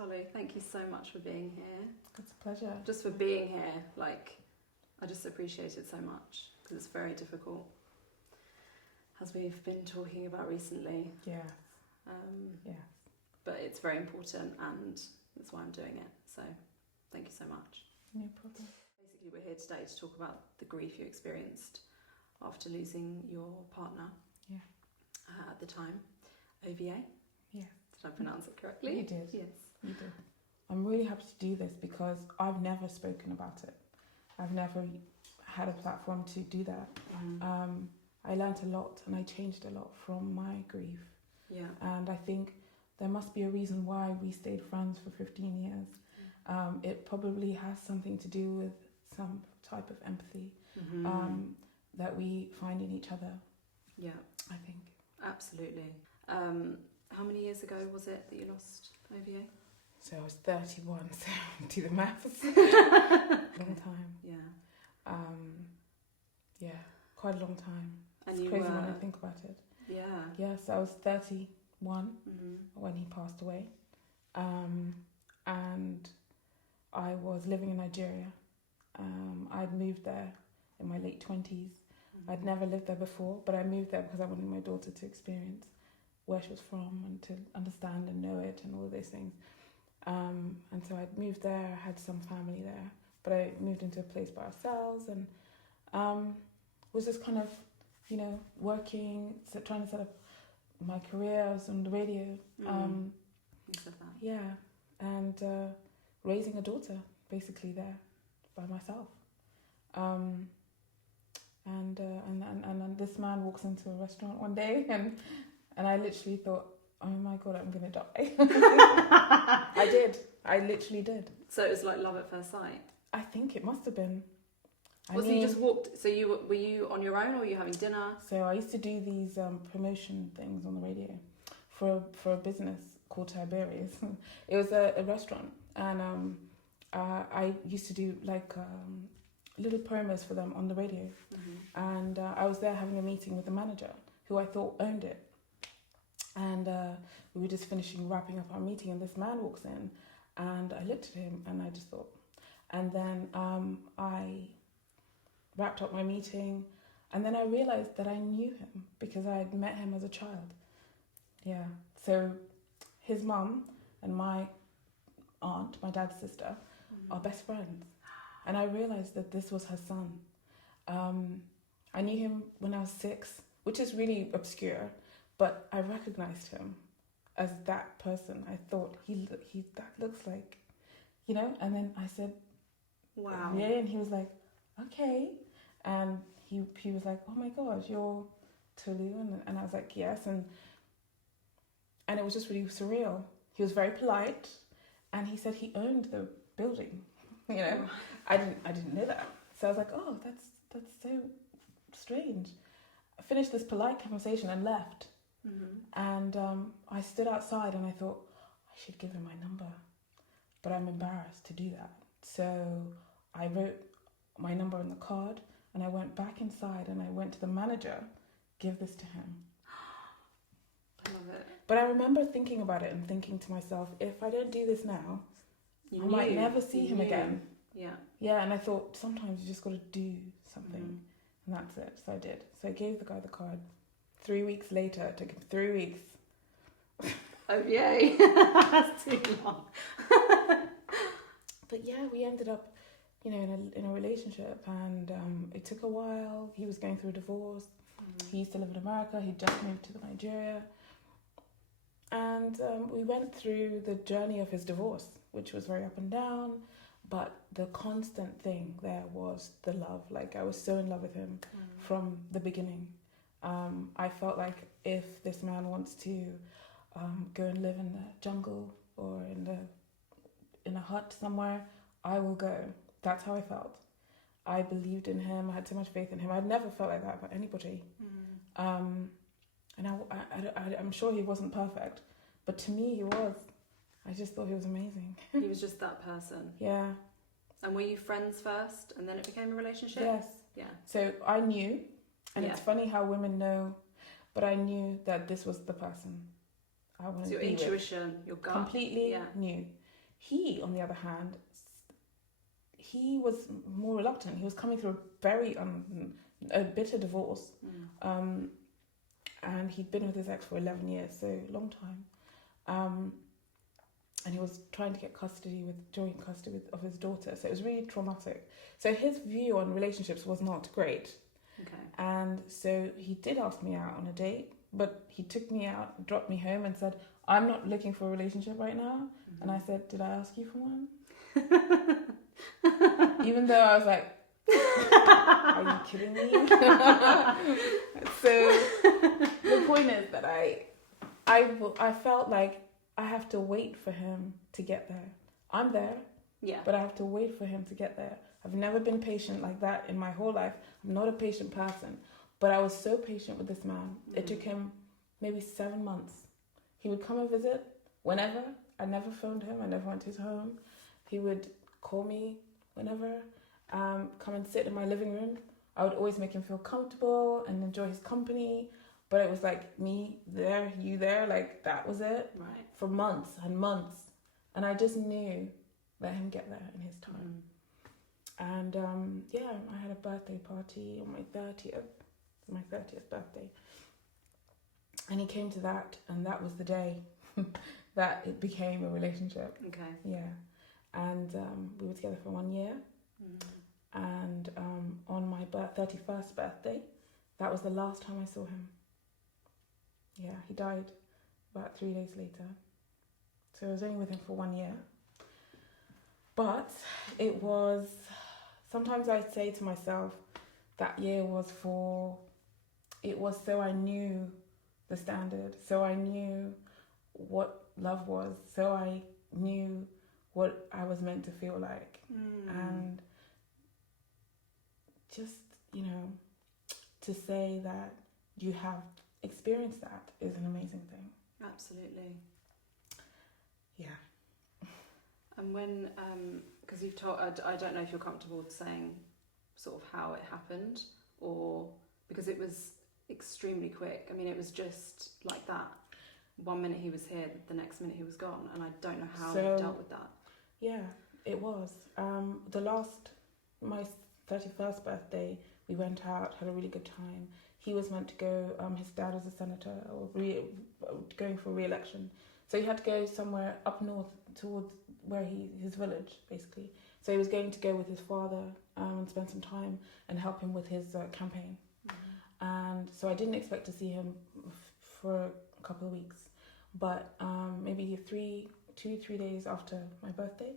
Tolu, thank you so much for being here. It's a pleasure. Just for being here, like, I just appreciate it so much because it's very difficult, as we've been talking about recently. Yeah. Yeah. But it's very important, and that's why I'm doing it. So, thank you so much. No problem. Basically, we're here today to talk about the grief you experienced after losing your partner. Yeah. At the time, Ovie. Yeah. Did I pronounce it correctly? You did. Yes. You did. I'm really happy to do this because I've never spoken about it. I've never had a platform to do that. I learnt a lot and I changed a lot from my grief. Yeah. And I think there must be a reason why we stayed friends for 15 years. It probably has something to do with some type of empathy that we find in each other. Yeah. I think. Absolutely. How many years ago was it that you lost Ovie? So I was 31, so do the maths. Long time. Yeah. Yeah, quite a long time. And it's crazy when I think about it. Yeah. Yeah, so I was 31 when he passed away. And I was living in Nigeria. I'd moved there in my late 20s. I'd never lived there before, but I moved there because I wanted my daughter to experience where she was from and to understand and know it and all of those things. And so I'd moved there, I had some family there, but I moved into a place by ourselves and was just kind of, working, trying to set up my career. I was on the radio. You said that. Yeah, and raising a daughter, basically, there by myself. And this man walks into a restaurant one day and I literally thought, oh my God, I'm going to die. I did. I literally did. So it was like love at first sight? I think it must have been. So you just walked, so were you on your own or were you having dinner? So I used to do these promotion things on the radio for a business called Tiberius. It was a restaurant and I used to do like little promos for them on the radio. And I was there having a meeting with the manager who I thought owned it. And we were just wrapping up our meeting, and this man walks in, and I looked at him, and I just thought. And then I wrapped up my meeting, and then I realised that I knew him because I had met him as a child. Yeah. So his mum and my aunt, my dad's sister, are best friends, and I realised that this was her son. I knew him when I was 6, which is really obscure. But I recognized him as that person. I thought he that looks like, And then I said, "Wow." Yeah, and he was like, "Okay," and he was like, "Oh my God, you're Tolu," and I was like, "Yes," and it was just really surreal. He was very polite, and he said he owned the building. I didn't know that, so I was like, "Oh, that's so strange." I finished this polite conversation and left. And I stood outside and I thought, I should give him my number. But I'm embarrassed to do that. So I wrote my number on the card and I went back inside and I went to the manager, give this to him. I love it. But I remember thinking about it and thinking to myself, if I don't do this now, I might never see him again. Yeah. Yeah, and I thought, sometimes you just got to do something. And that's it. So I did. So I gave the guy the card. 3 weeks later, it took him 3 weeks. Oh, yay. That's too long. But yeah, we ended up, in a relationship, and it took a while. He was going through a divorce. He used to live in America. He just moved to Nigeria. And we went through the journey of his divorce, which was very up and down. But the constant thing there was the love. Like, I was so in love with him from the beginning. I felt like if this man wants to go and live in the jungle or in a hut somewhere, I will go. That's how I felt. I believed in him. I had so much faith in him. I'd never felt like that about anybody. And I'm sure he wasn't perfect, but to me he was. I just thought he was amazing. He was just that person. Yeah. And were you friends first and then it became a relationship? Yes. Yeah. So I knew, and it's funny how women know, but I knew that this was the person I wanted to be with. Your intuition, your gut. Completely knew. He, on the other hand, he was more reluctant. He was coming through a bitter divorce. And he'd been with his ex for 11 years, so long time. And he was trying to get joint custody of his daughter. So it was really traumatic. So his view on relationships was not great. Okay. And so he did ask me out on a date, but he took me out, dropped me home and said, I'm not looking for a relationship right now. And I said, did I ask you for one? Even though I was like, are you kidding me? So the point is that I felt like I have to wait for him to get there. I'm there, but I have to wait for him to get there. I've never been patient like that in my whole life. I'm not a patient person, but I was so patient with this man. It took him maybe 7 months. He would come and visit whenever. I never phoned him. I never went to his home. He would call me whenever, come and sit in my living room. I would always make him feel comfortable and enjoy his company. But it was like me there, you there, like that was it. Right. For months and months. And I just knew, let him get there in his time. And I had a birthday party on my 30th birthday. And he came to that, and that was the day that it became a relationship. Okay. Yeah. And we were together for 1 year. And on my 31st birthday, that was the last time I saw him. Yeah, he died about 3 days later. So I was only with him for 1 year. But it was, sometimes I say to myself, that year was so I knew the standard, so I knew what love was, so I knew what I was meant to feel like. And just, to say that you have experienced that is an amazing thing. Absolutely. Yeah. And when, because you've told, I don't know if you're comfortable saying sort of how it happened, or because it was extremely quick. I mean, it was just like that. 1 minute he was here, the next minute he was gone, and I don't know how you dealt with that. Yeah, it was. My 31st birthday, we went out, had a really good time. He was meant to go, his dad was a senator, or going for re-election. So he had to go somewhere up north towards where his village, basically. So he was going to go with his father and spend some time and help him with his campaign. And so I didn't expect to see him for a couple of weeks. But maybe 2-3 days after my birthday,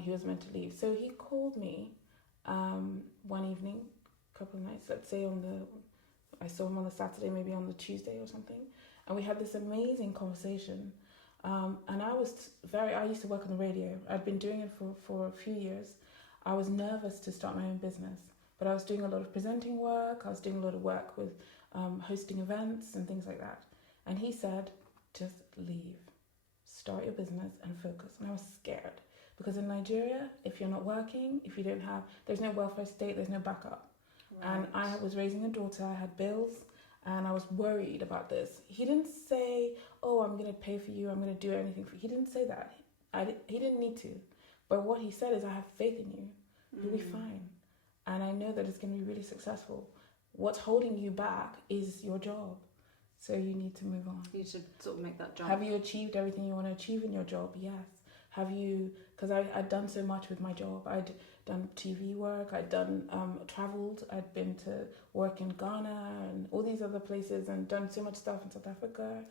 he was meant to leave. So he called me one evening, a couple of nights, let's say I saw him on the Saturday, maybe on the Tuesday or something. And we had this amazing conversation. And I used to work on the radio. I'd been doing it for a few years. I was nervous to start my own business, but I was doing a lot of presenting work. I was doing a lot of work with hosting events and things like that. And he said, just leave, start your business and focus. And I was scared because in Nigeria, if you're not working, there's no welfare state, there's no backup. Right. And I was raising a daughter, I had bills, and I was worried about this. He didn't say, oh, I'm going to pay for you, I'm going to do anything for you. He didn't say that. He didn't need to. But what he said is, I have faith in you. You'll be fine. And I know that it's going to be really successful. What's holding you back is your job. So you need to move on. You should sort of make that jump. Have you achieved everything you want to achieve in your job? Yes. Have you, because I'd done so much with my job. I'd done TV work, I'd done, travelled, I'd been to work in Ghana and all these other places and done so much stuff in South Africa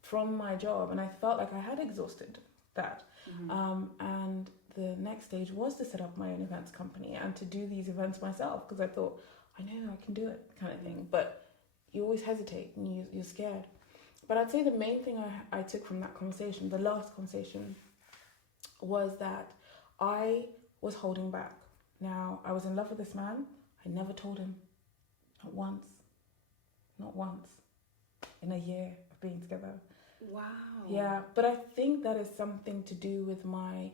from my job. And I felt like I had exhausted that. And the next stage was to set up my own events company and to do these events myself, because I thought, I know I can do it, kind of thing. But you always hesitate and you're scared. But I'd say the main thing I took from that conversation, the last conversation, was that I was holding back. Now, I was in love with this man. I never told him. Not once. In a year of being together. Wow. Yeah, but I think that is something to do with my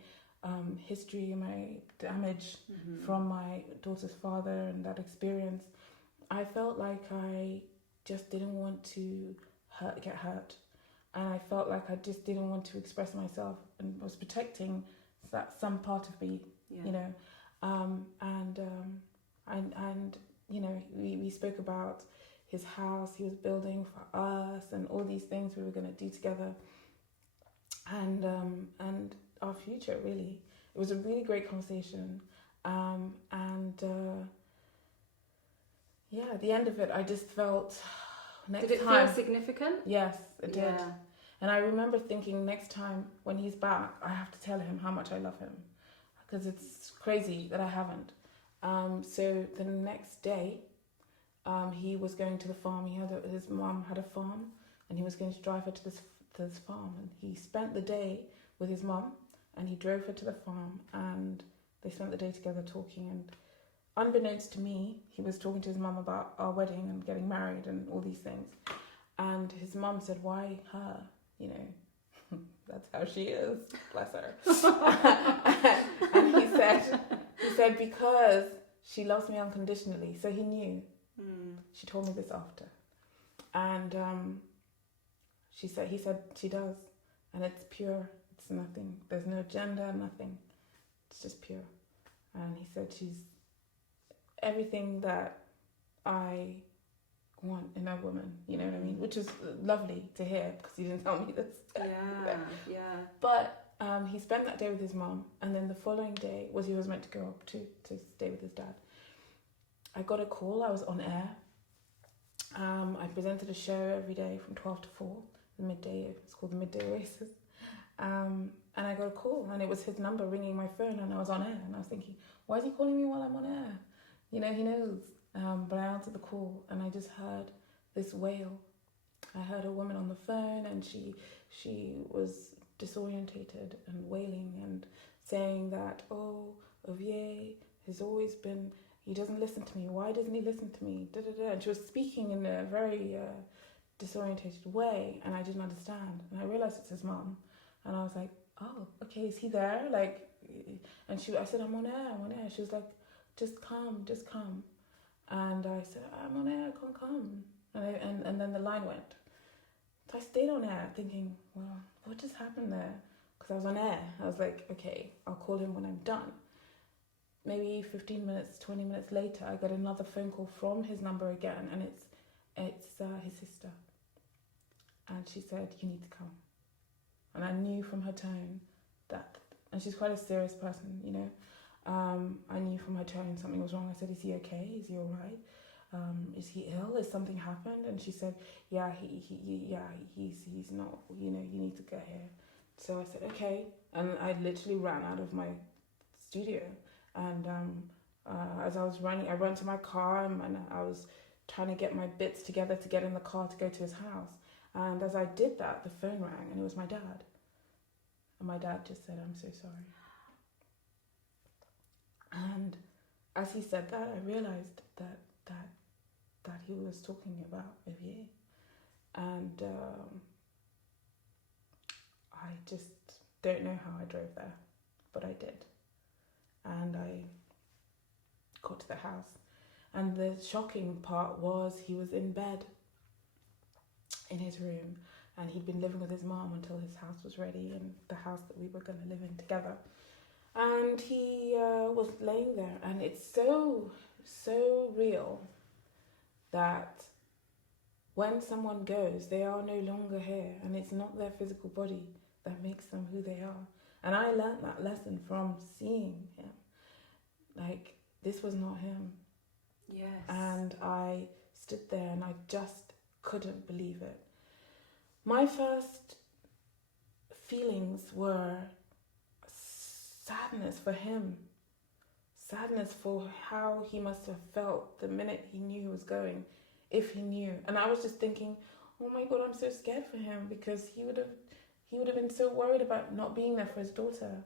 history and my damage from my daughter's father and that experience. I felt like I just didn't want to get hurt. And I felt like I just didn't want to express myself and was protecting that's some part of me, Yeah. you know. And you know, we spoke about his house he was building for us and all these things we were going to do together, and our future, really. It was a really great conversation, yeah, at the end of it I just felt Did it feel significant? Yes, it did. Yeah. And I remember thinking, next time when he's back, I have to tell him how much I love him, because it's crazy that I haven't. So the next day, he was going to the farm. His mom had a farm, and he was going to drive her to this farm. And he spent the day with his mom, and he drove her to the farm, and they spent the day together talking. And unbeknownst to me, he was talking to his mom about our wedding and getting married and all these things. And his mom said, "Why her? You know, that's how she is, bless her." And he said, "Because she loves me unconditionally." So he knew. She told me this after. And he said she does. And it's pure. It's nothing. There's no gender, nothing. It's just pure. And he said she's everything that I want in a woman, you know what I mean? Which is lovely to hear, because he didn't tell me this. Yeah. But he spent that day with his mom, and then the following day he was meant to go up to stay with his dad. I got a call. I was on air. I presented a show every day from 12 to 4, the midday. It's called the Midday Races. And I got a call, and it was his number ringing my phone, and I was on air, and I was thinking, why is he calling me while I'm on air? You know, he knows. But I answered the call, and I just heard this wail. I heard a woman on the phone, and she was disorientated and wailing and saying that, "Oh, Ovie has always been, he doesn't listen to me. Why doesn't he listen to me? Da, da, da." And she was speaking in a very disorientated way, and I didn't understand. And I realized it's his mom, and I was like, "Oh, okay, is he there?" Like, and I said, I'm on air. She was like, just come. And I said, "I'm on air, come." And then the line went. So I stayed on air thinking, well, what just happened there? Because I was on air. I was like, okay, I'll call him when I'm done. Maybe 15 minutes, 20 minutes later, I get another phone call from his number again, and it's his sister. And she said, "You need to come." And I knew from her tone that, and she's quite a serious person, you know. I knew from her tone something was wrong. I said, "Is he okay? Is he all right? Is he ill? Has something happened?" And she said, "Yeah, he's not, you know, you need to get here." So I said, "Okay." And I literally ran out of my studio. And as I was running, I ran to my car, and I was trying to get my bits together to get in the car to go to his house. And as I did that, the phone rang, and it was my dad. And my dad just said, "I'm so sorry." And as he said that, I realized that he was talking about Ovie. And I just don't know how I drove there, but I did. And I got to the house. And the shocking part was he was in bed in his room, and he'd been living with his mom until his house was ready, and the house that we were going to live in together. And he was laying there, and it's so real that when someone goes, they are no longer here, and it's not their physical body that makes them who they are. And I learned that lesson from seeing him. Like, this was not him. Yes. And I stood there, and I just couldn't believe it. My first feelings were sadness for him, sadness for how he must have felt the minute he knew he was going, if he knew. And I was just thinking, oh my God, I'm so scared for him, because he would have been so worried about not being there for his daughter.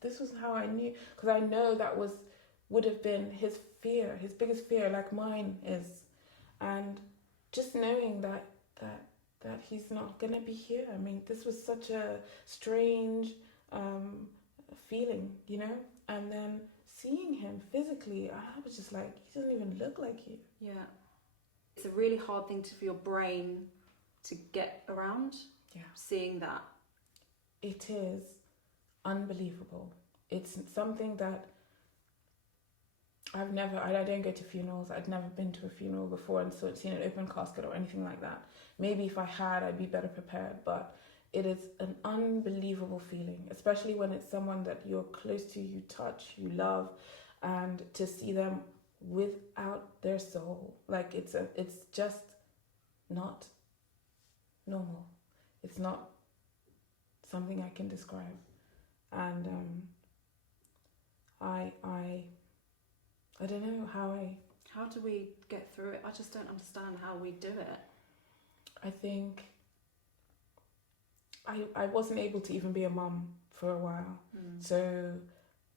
This was how I knew, because I know that would have been his fear, his biggest fear, like mine is. And just knowing that he's not gonna be here. I mean, this was such a strange feeling, you know. And then seeing him physically, I was just like, he doesn't even look like you. Yeah, it's a really hard thing for your brain to get around. Yeah, seeing that. It is unbelievable. it's something that I don't go to funerals. I'd never been to a funeral before and seen an open casket or anything like that. Maybe if I had, I'd be better prepared. But it is an unbelievable feeling, especially when it's someone that you're close to, you touch, you love, and to see them without their soul. Like it's just not normal. It's not something I can describe. And I don't know How do we get through it? I just don't understand how we do it. I think I wasn't able to even be a mum for a while. So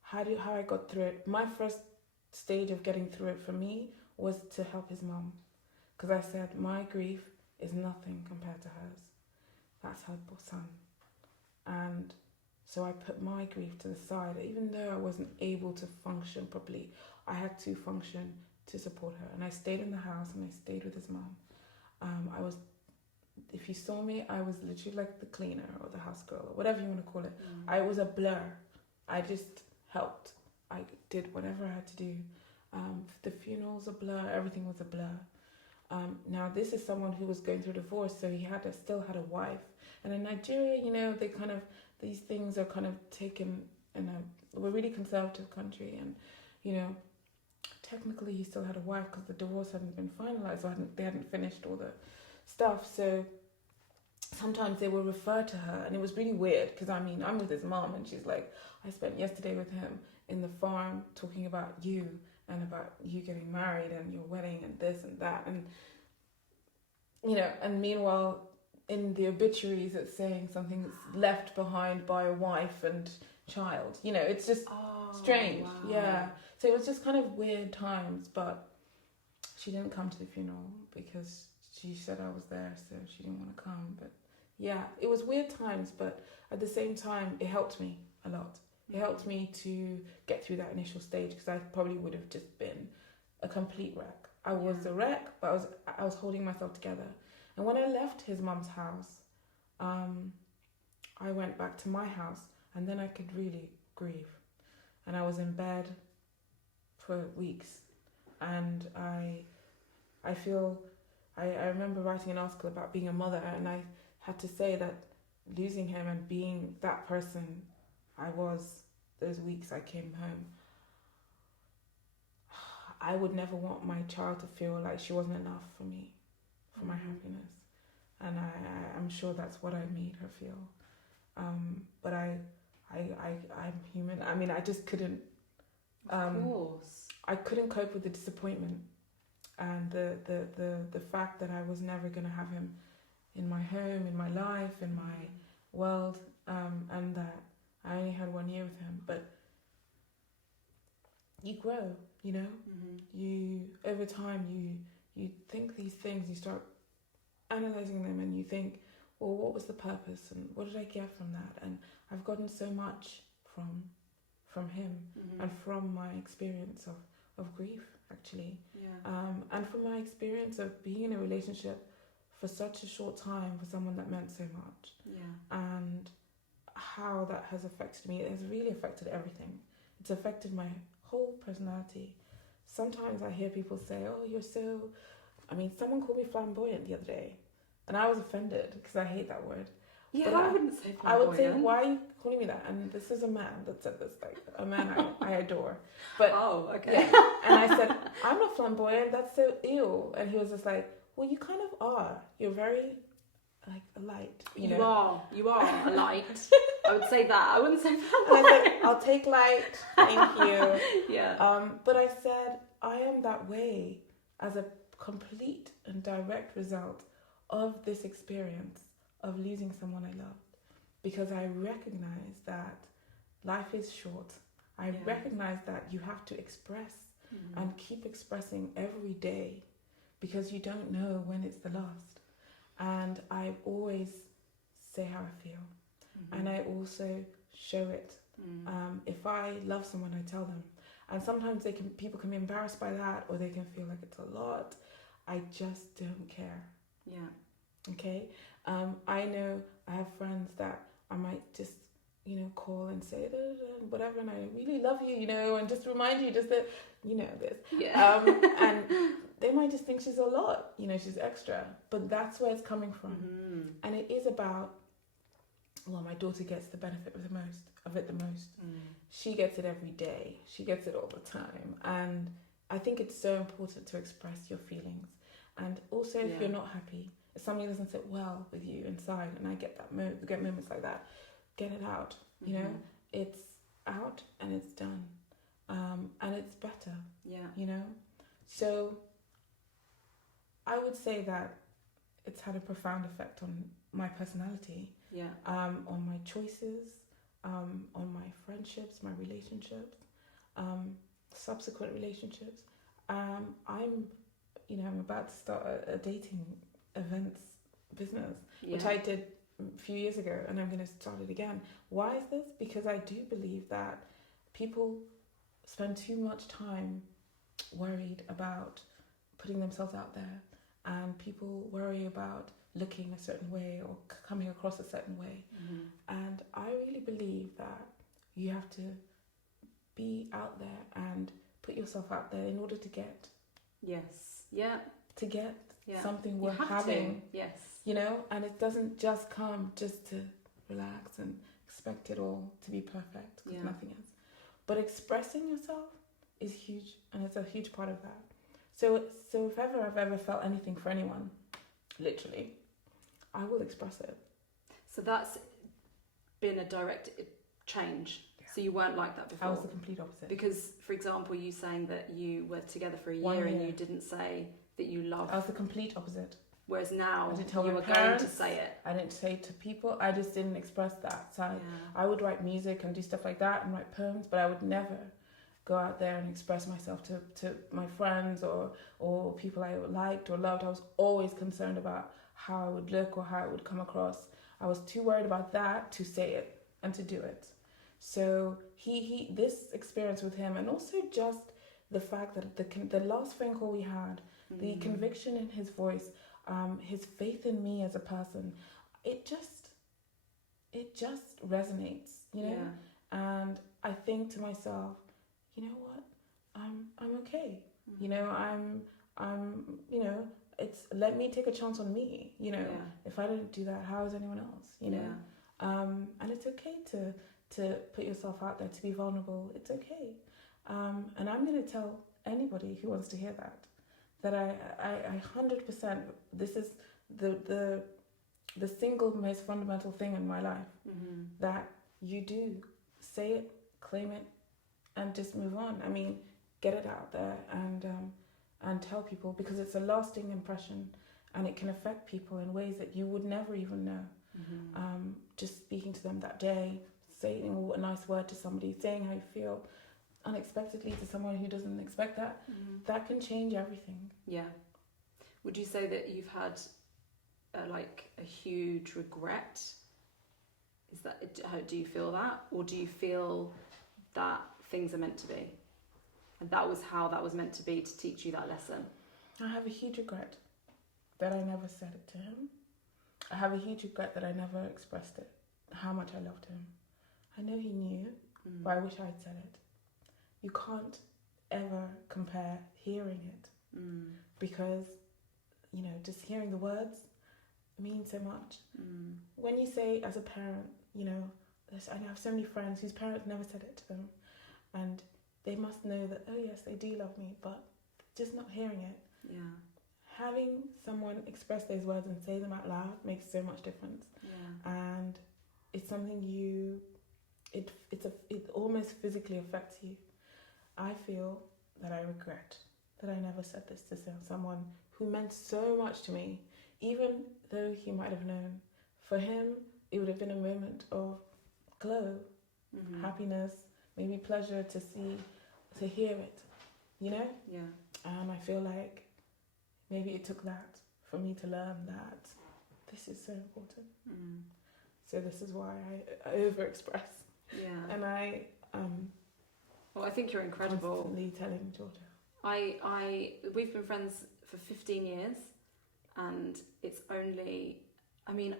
how I got through it, my first stage of getting through it for me was to help his mum. Because I said, my grief is nothing compared to hers. That's her son. And so I put my grief to the side. Even though I wasn't able to function properly, I had to function to support her. And I stayed in the house and I stayed with his mum. If you saw me, I was literally like the cleaner or the house girl or whatever you want to call it. I was a blur. I just helped. I did whatever I had to do. The funeral's a blur. Everything was a blur. Now this is someone who was going through divorce, so he still had a wife. And in Nigeria, these things are kind of taken we're a really conservative country, and technically he still had a wife because the divorce hadn't been finalized, or they hadn't finished all the stuff. So sometimes they will refer to her, and it was really weird because I'm with his mom, and she's like, I spent yesterday with him in the farm talking about you and about you getting married and your wedding and this and that, and and meanwhile in the obituaries it's saying something that's left behind by a wife and child. It's just strange. Wow. Yeah. So it was just kind of weird times, but she didn't come to the funeral because she said I was there, so she didn't want to come. But yeah, it was weird times, but at the same time it helped me a lot. It helped me to get through that initial stage, because I probably would have just been a complete wreck. I was a wreck, but I was holding myself together. And when I left his mum's house, I went back to my house, and then I could really grieve. And I was in bed for weeks, and I remember writing an article about being a mother, and I had to say that losing him and being that person I was those weeks I came home, I would never want my child to feel like she wasn't enough for me, for my happiness. And I'm sure that's what I made her feel. But I'm human. I just couldn't. Of course. I couldn't cope with the disappointment and the fact that I was never going to have him in my home, in my life, in my world, and that I only had 1 year with him. But you grow, you over time you think these things, you start analysing them, and you think, well, what was the purpose and what did I get from that? And I've gotten so much from him and from my experience of grief, actually. And from my experience of being in a relationship for such a short time for someone that meant so much. And how that has affected me. It has really affected everything. It's affected my whole personality. Sometimes I hear people say, oh, you're so... someone called me flamboyant the other day, and I was offended because I hate that word. Yeah, I wouldn't say flamboyant. I would say, why are you calling me that? And this is a man that said this, like a man I adore. But oh, okay. Yeah. And I said, I'm not flamboyant, that's so ew. And he was just like, well, you kind of are. You're very... like a light, You are a light. I would say that. I wouldn't say flamboyant. I said, I'll take light, thank you. Yeah. But I said, I am that way as a complete and direct result of this experience of losing someone I loved, because I recognize that life is short. I recognize that you have to express and keep expressing every day, because you don't know when it's the last. And I always say how I feel, and I also show it. If I love someone, I tell them. And sometimes people can be embarrassed by that, or they can feel like it's a lot. I just don't care. Yeah. Okay. I know I have friends that I might just you know, call and say whatever, and I really love you, you know, and just remind you just that, you know, this. Yeah. And they might just think she's a lot, you know, she's extra, but that's where it's coming from. Mm-hmm. And it is about, well, my daughter gets the benefit of the most. She gets it every day. She gets it all the time. And I think it's so important to express your feelings. And also, if you're not happy, if something doesn't sit well with you inside, and I get get moments like that, get it out. You know, it's out and it's done, and it's better. Yeah. You know, so I would say that it's had a profound effect on my personality. Yeah. On my choices, on my friendships, my relationships, subsequent relationships. I'm about to start a dating events business, which I did a few years ago, and I'm going to start it again. Why is this? Because I do believe that people spend too much time worried about putting themselves out there, and people worry about looking a certain way or coming across a certain way. And I really believe that you have to be out there and put yourself out there in order to get something worth having. Yes. You know, and it doesn't just come just to relax and expect it all to be perfect, because nothing is. But expressing yourself is huge, and it's a huge part of that. So if ever I've ever felt anything for anyone, literally, I will express it. So that's been a direct change. Yeah. So you weren't like that before. I was the complete opposite. Because, for example, you saying that you were together for a year and you didn't say that you loved. I was the complete opposite. Whereas now I didn't tell you my were parents, going to say it. I didn't say it to people. I just didn't express that side. Yeah. I would write music and do stuff like that and write poems, but I would never go out there and express myself to my friends or people I liked or loved. I was always concerned about how I would look or how it would come across. I was too worried about that to say it and to do it. So he this experience with him, and also just the fact that the last phone call we had, the conviction in his voice, his faith in me as a person, it just resonates, you know. And I think to myself, you know what, I'm okay. You know, I'm you know, it's let me take a chance on me. You know, if I don't do that, how is anyone else? You know, and it's okay to put yourself out there, to be vulnerable. It's okay, and I'm going to tell anybody who wants to hear that I 100%. This is the single most fundamental thing in my life, that you do say it, claim it, and just move on. I mean, get it out there and tell people, because it's a lasting impression and it can affect people in ways that you would never even know. Just speaking to them that day, saying a nice word to somebody, saying how you feel unexpectedly to someone who doesn't expect that, that can change everything. Yeah. Would you say that you've had a huge regret? Is that, how do you feel that? Or do you feel that things are meant to be? And that was how that was meant to be, to teach you that lesson? I have a huge regret that I never said it to him. I have a huge regret that I never expressed it, how much I loved him. I know he knew, but I wish I'd said it. You can't ever compare hearing it, because, you know, just hearing the words means so much. When you say, as a parent, you know, I have so many friends whose parents never said it to them, and they must know that, oh yes, they do love me, but just not hearing it. Yeah. Having someone express those words and say them out loud makes so much difference. Yeah. And it's something it almost physically affects you. I feel that I regret that I never said this to someone who meant so much to me, even though he might have known. For him, it would have been a moment of glow, happiness, maybe pleasure to hear it, you know? Yeah. And I feel like maybe it took that for me to learn that this is so important. So this is why I overexpress. Yeah. And well, I think you're incredible. Constantly telling Georgia. We've been friends for 15 years, and it's only, I mean,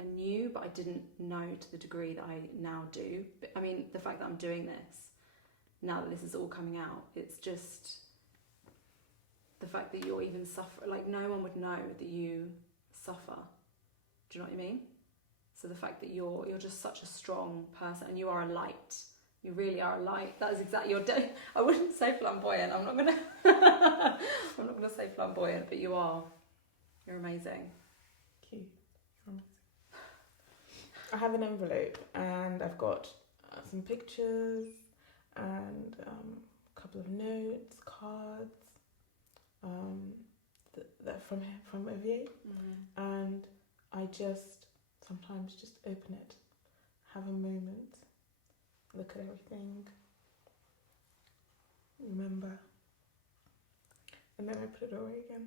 anew, but I didn't know to the degree that I now do. But, I mean, the fact that I'm doing this, now that this is all coming out, it's just the fact that you're even suffering. Like, no one would know that you suffer. Do you know what I mean? So the fact that you're just such a strong person, and you are a light. You really are a light. That is exactly your day. I wouldn't say flamboyant. I'm not gonna. I'm not gonna say flamboyant, but you are. You're amazing. Thank you. You're amazing. I have an envelope, and I've got some pictures and a couple of notes, cards. That from Ovie, and I just sometimes just open it, have a moment, look at everything, remember, and then I put it away again.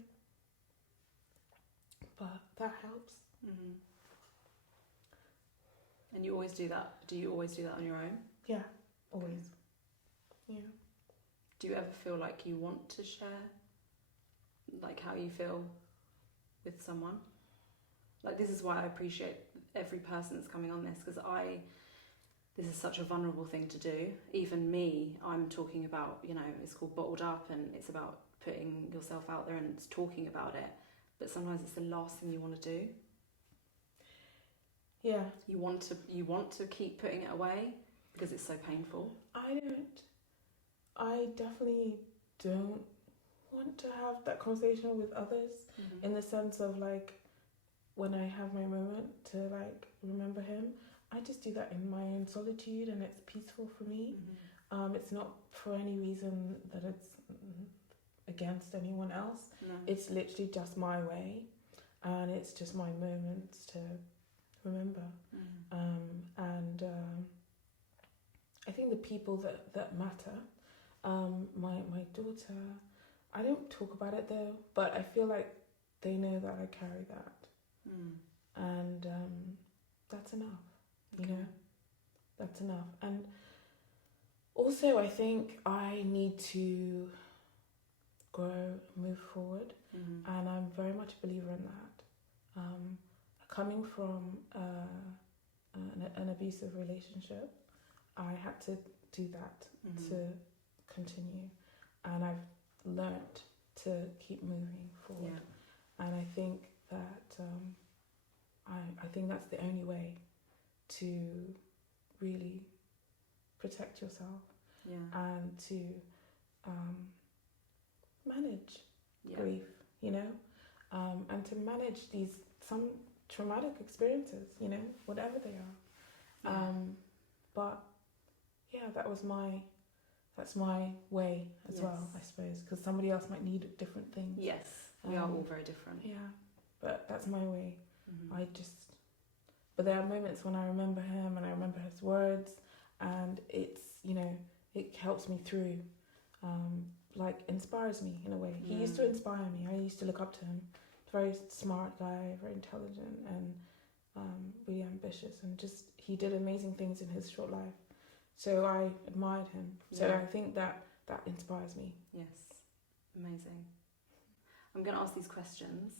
But that helps. And you always do that? Do you always do that on your own? Yeah, always. Yeah. Do you ever feel like you want to share, like, how you feel with someone? Like, this is why I appreciate every person that's coming on this, because this is such a vulnerable thing to do. Even me, I'm talking about, you know, it's called Bottled Up, and it's about putting yourself out there and talking about it. But sometimes it's the last thing you want to do. Yeah. You want to keep putting it away because it's so painful. I definitely don't want to have that conversation with others, in the sense of, like, when I have my moment to, like, remember him, I just do that in my own solitude, and it's peaceful for me. It's not for any reason that it's against anyone else. No. It's literally just my way, and it's just my moments to remember. I think the people that matter, my daughter, I don't talk about it though, but I feel like they know that I carry that. And that's enough, you know, that's enough. And also I think I need to grow, move forward, and I'm very much a believer in that. Coming from an abusive relationship, I had to do that to continue, and I've learnt to keep moving forward. And I think that I think that's the only way to really protect yourself, and to manage grief, you know, and to manage some traumatic experiences, you know, whatever they are. But yeah, that's my way as well, I suppose, because somebody else might need different things. Yes, we are all very different. Yeah, but that's my way. But there are moments when I remember him and I remember his words, and it's, you know, it helps me through, like inspires me in a way. He used to inspire me. I used to look up to him. Very smart guy, very intelligent, and really ambitious, and just he did amazing things in his short life. So I admired him. So I think that inspires me. Yes, amazing. I'm going to ask these questions.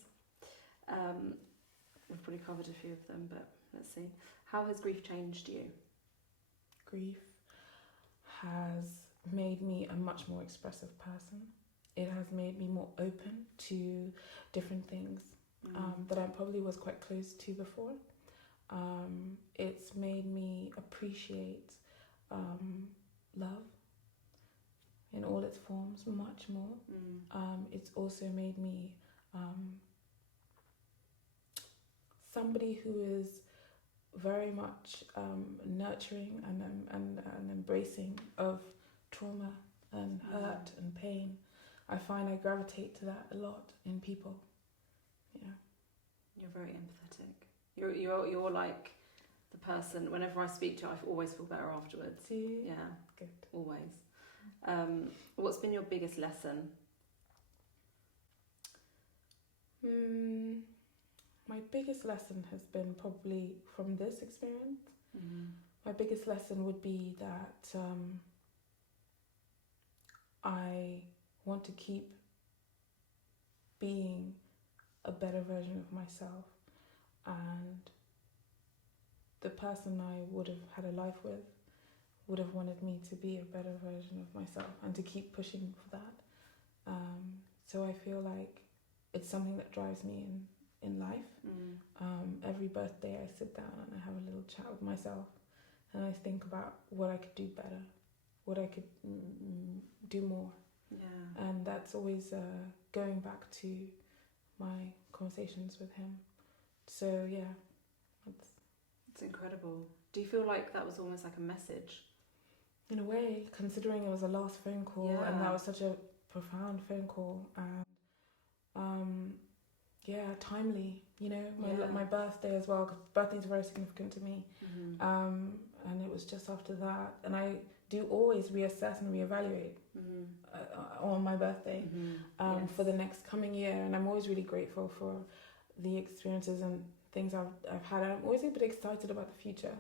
We've probably covered a few of them, but let's see. How has grief changed you? Grief has made me a much more expressive person. It has made me more open to different things that I probably was quite close to before. It's made me appreciate love in all its forms much more. It's also made me somebody who is very much nurturing and embracing of trauma and hurt and pain. I find I gravitate to that a lot in people. Yeah. You're very empathetic. You're like the person, whenever I speak to you, I always feel better afterwards. Do you? Yeah. Good. Always. What's been your biggest lesson? My biggest lesson has been probably from this experience. My biggest lesson would be that I want to keep being a better version of myself, and the person I would have had a life with would have wanted me to be a better version of myself and to keep pushing for that. So I feel like it's something that drives me in life. Every birthday I sit down and I have a little chat with myself and I think about what I could do better, what I could do more. Yeah. And that's always going back to my conversations with him. So yeah, it's incredible. Do you feel like that was almost like a message? In a way, considering it was the last phone call, Yeah. and that was such a profound phone call, and timely. You know, my birthday as well. 'Cause birthdays are very significant to me. And it was just after that, and I do always reassess and reevaluate on my birthday for the next coming year, and I'm always really grateful for the experiences and things I've had. I'm always a bit excited about the future.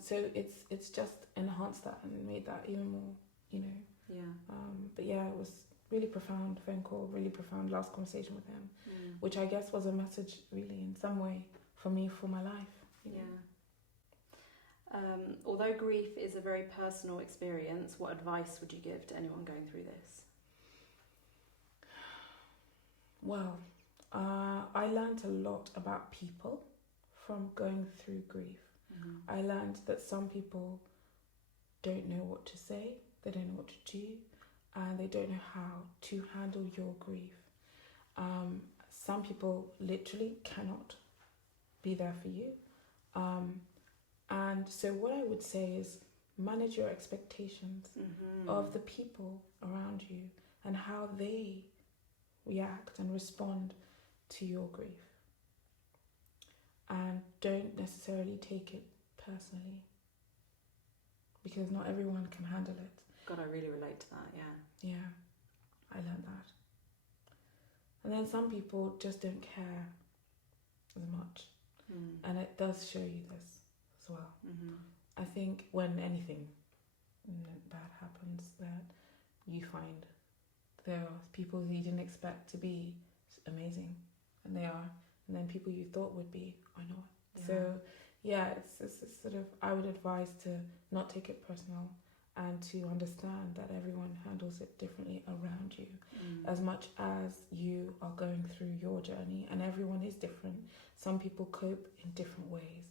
So it's just enhanced that and made that even more, you know. Yeah. But yeah, it was really profound phone call, really profound last conversation with him, which I guess was a message really in some way for me, for my life. You know? Yeah. Although grief is a very personal experience, what advice would you give to anyone going through this? Well, I learned a lot about people from going through grief. I learned that some people don't know what to say, they don't know what to do, and they don't know how to handle your grief. Some people literally cannot be there for you. And so what I would say is manage your expectations of the people around you and how they react and respond to your grief. And don't necessarily take it personally, because not everyone can handle it. God, I really relate to that, yeah. Yeah, I learned that. And then some people just don't care as much. And it does show you this as well. I think when anything bad happens, that you find there are people who you didn't expect to be amazing, and they are, and then people you thought would be are not. Yeah. So yeah, it's sort of, I would advise to not take it personal and to understand that everyone handles it differently around you, as much as you are going through your journey, and everyone is different. Some people cope in different ways.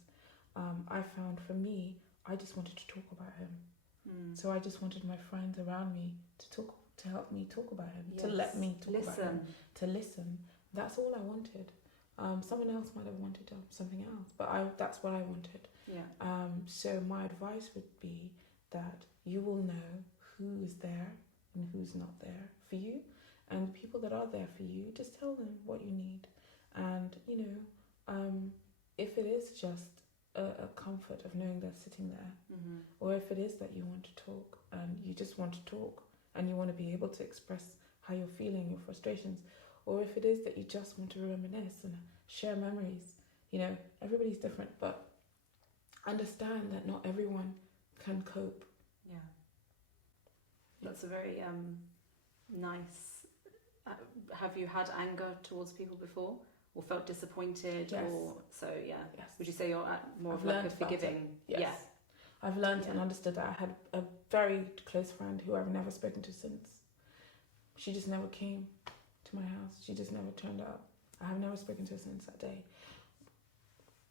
I found for me, I just wanted to talk about him. So I just wanted my friends around me to help me talk about him, to let me talk about him, to listen. That's all I wanted. Someone else might have wanted something else, but that's what I wanted. Yeah. So my advice would be that you will know who is there and who's not there for you, and people that are there for you, just tell them what you need. And you know, if it is just a comfort of knowing they're sitting there, or if it is that you want to talk and you just want to talk and you want to be able to express how you're feeling, your frustrations, or if it is that you just want to reminisce and share memories, you know, everybody's different, but understand that not everyone can cope. Yeah. That's a very nice... have you had anger towards people before? Or felt disappointed? Yes. Or so, yeah. Yes. Would you say you're at more I've of like a learned about forgiving? it. Yes. Yeah. I've learned and understood that. I had a very close friend who I've never spoken to since. She just never came to my house. She just never turned up. I have never spoken to her since that day.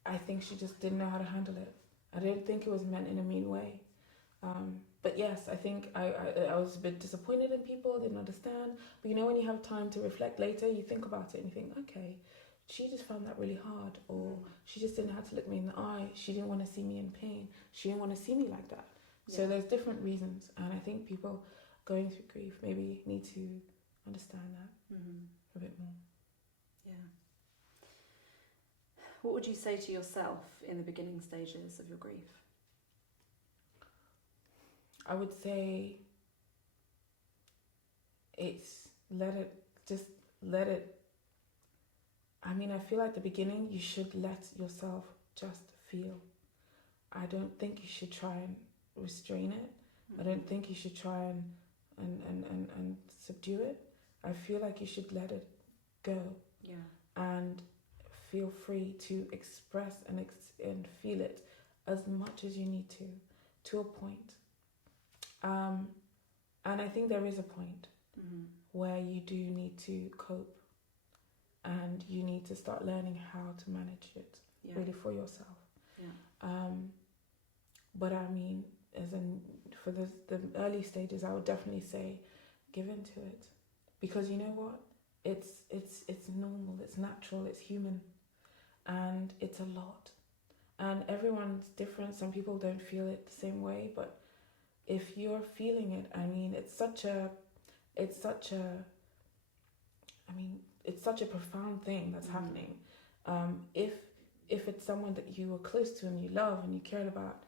I think she just didn't know how to handle it. I don't think it was meant in a mean way. But yes, I think I was a bit disappointed in people, didn't understand. But you know, when you have time to reflect later, you think about it and you think, okay, she just found that really hard, or she just didn't have to look me in the eye. She didn't want to see me in pain. She didn't want to see me like that. Yeah. So there's different reasons, and I think people going through grief maybe need to understand that a bit more. Yeah. What would you say to yourself in the beginning stages of your grief? I would say let it. I mean, I feel like the beginning you should let yourself just feel. I don't think you should try and restrain it. I don't think you should try and subdue it. I feel like you should let it go. Yeah. And feel free to express and feel it as much as you need to a point. And I think there is a point where you do need to cope, and you need to start learning how to manage it really for yourself. But I mean, for the early stages, I would definitely say give into it, because you know what, it's normal, it's natural, it's human, and it's a lot, and everyone's different. Some people don't feel it the same way, but if you're feeling it, I mean, it's such a profound thing that's happening. If it's someone that you were close to and you love and you cared about,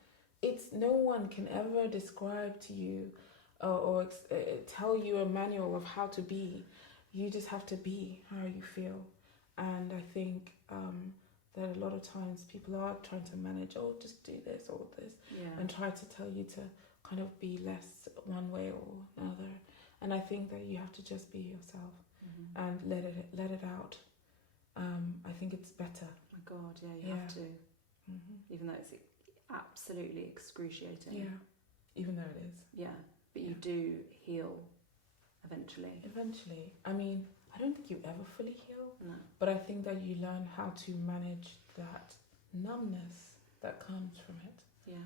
no one can ever describe to you or tell you a manual of how to be. You just have to be how you feel. And I think that a lot of times people are trying to manage, just do this or this, and try to tell you to kind of be less one way or another. And I think that you have to just be yourself and let it out. I think it's better. Oh my God, you have to. Even though it's absolutely excruciating. Yeah, even though it is. Yeah, but you do heal eventually. Eventually. I mean, I don't think you ever fully heal. No. But I think that you learn how to manage that numbness that comes from it. Yeah.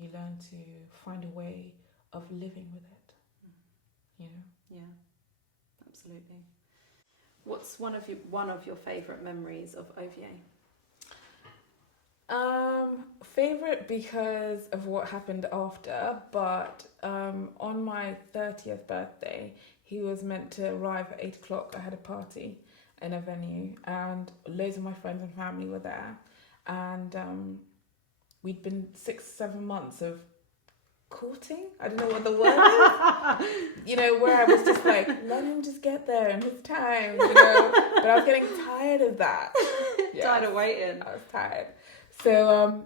You learn to find a way of living with it. You know? Yeah, absolutely. What's one of your favourite memories of Ovie? Favourite because of what happened after, but on my 30th birthday, he was meant to arrive at 8 o'clock. I had a party in a venue, and loads of my friends and family were there, and we'd been 6-7 months of courting. I don't know what the word is. You know, where I was just like, let him just get there in his time, you know. But I was getting tired of that. Tired of waiting. I was tired. So,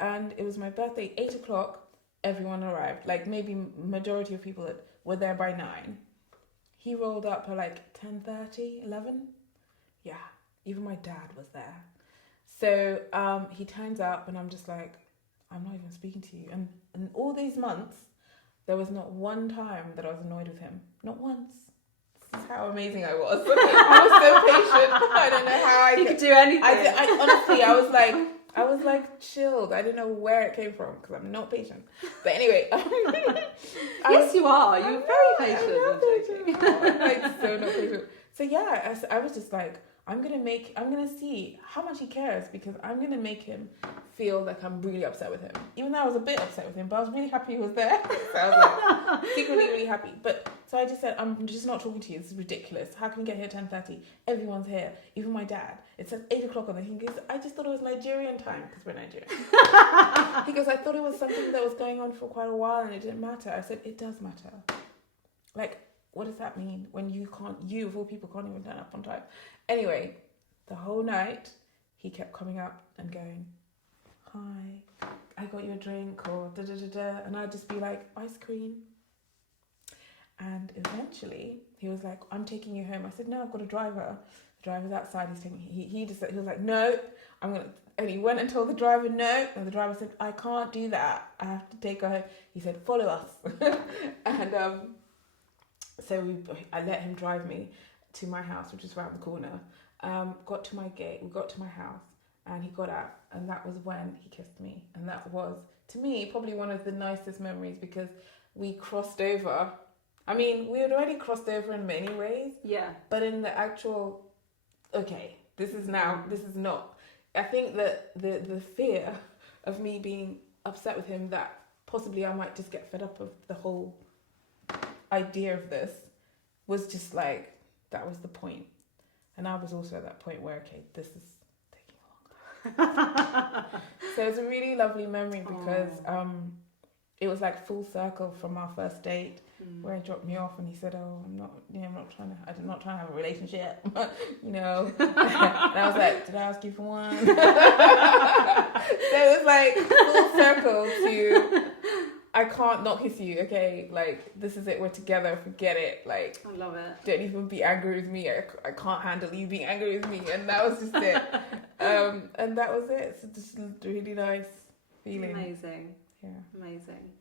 and it was my birthday, 8 o'clock, everyone arrived. Like, maybe majority of people were there by 9. He rolled up at like 10:30, 11. Yeah, even my dad was there. So, he turns up and I'm just like, I'm not even speaking to you. And all these months, there was not one time that I was annoyed with him. Not once. This is how amazing I was. I was so patient. I don't know how You could do anything. I honestly, I was like chilled. I didn't know where it came from because I'm not patient. But anyway, yes, you are. You're very patient. I'm patient. I'm like so not patient. So yeah, I was just like, I'm gonna see how much he cares, because I'm gonna make him feel like I'm really upset with him. Even though I was a bit upset with him, but I was really happy he was there. So I was like secretly really happy. But so I just said, I'm just not talking to you. This is ridiculous. How can we get here at 10:30? Everyone's here, even my dad. It's at 8 o'clock on the thing. He goes, I just thought it was Nigerian time because we're Nigerian. He goes, I thought it was something that was going on for quite a while and it didn't matter. I said, it does matter. Like, what does that mean when you of all people can't even turn up on time? Anyway, the whole night he kept coming up and going, hi, I got you a drink, or da da da da, and I'd just be like, ice cream. And eventually he was like, I'm taking you home. I said, no, I've got a driver. The driver's outside. He's taking. He was like, no, I'm gonna. And he went and told the driver no, and the driver said, I can't do that. I have to take her home. He said, follow us. And so I let him drive me to my house, which is around the corner. Got to my gate. We got to my house, and he got out, and that was when he kissed me. And that was, to me, probably one of the nicest memories, because we crossed over. I mean, we had already crossed over in many ways. Yeah. But in the actual, okay, this is not. I think that the fear of me being upset with him, that possibly I might just get fed up of the whole idea of this, was just like, that was the point. And I was also at that point where, okay, this is taking long. So it's a really lovely memory, because it was like full circle from our first date, where he dropped me off and he said, oh, I'm not trying to have a relationship, you know. And I was like, did I ask you for one? So it was like full circle to, I can't not kiss you, okay? Like, this is it, we're together, forget it. Like, I love it. Don't even be angry with me. I can't handle you being angry with me. And that was just it. And that was it. So just really nice. feeling. Amazing. Yeah. Amazing.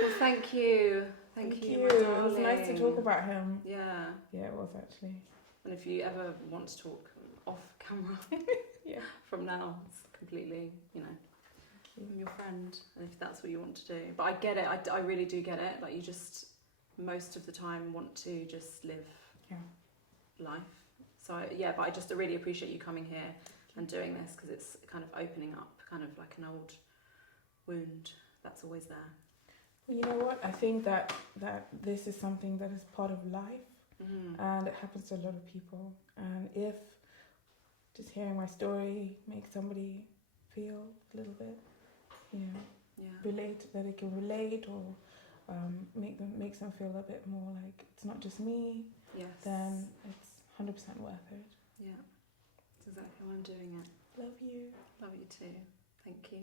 Well, thank you. Thank you. It was nice to talk about him. Yeah. Yeah, it was actually. And if you ever want to talk off camera, Yeah. from now, it's completely, I'm your friend, and if that's what you want to do. But I get it. I really do get it. Like, you just most of the time want to just live life. So but I really appreciate you coming here and doing this, because it's kind of opening up kind of like an old wound that's always there. Well, you know what? I think that this is something that is part of life, and it happens to a lot of people. And if just hearing my story makes somebody feel a little bit, relate, that they can relate, or makes them feel a bit more like it's not just me, then it's 100% worth it. Yeah, that's exactly why I'm doing it. Love you. Love you too. Thank you.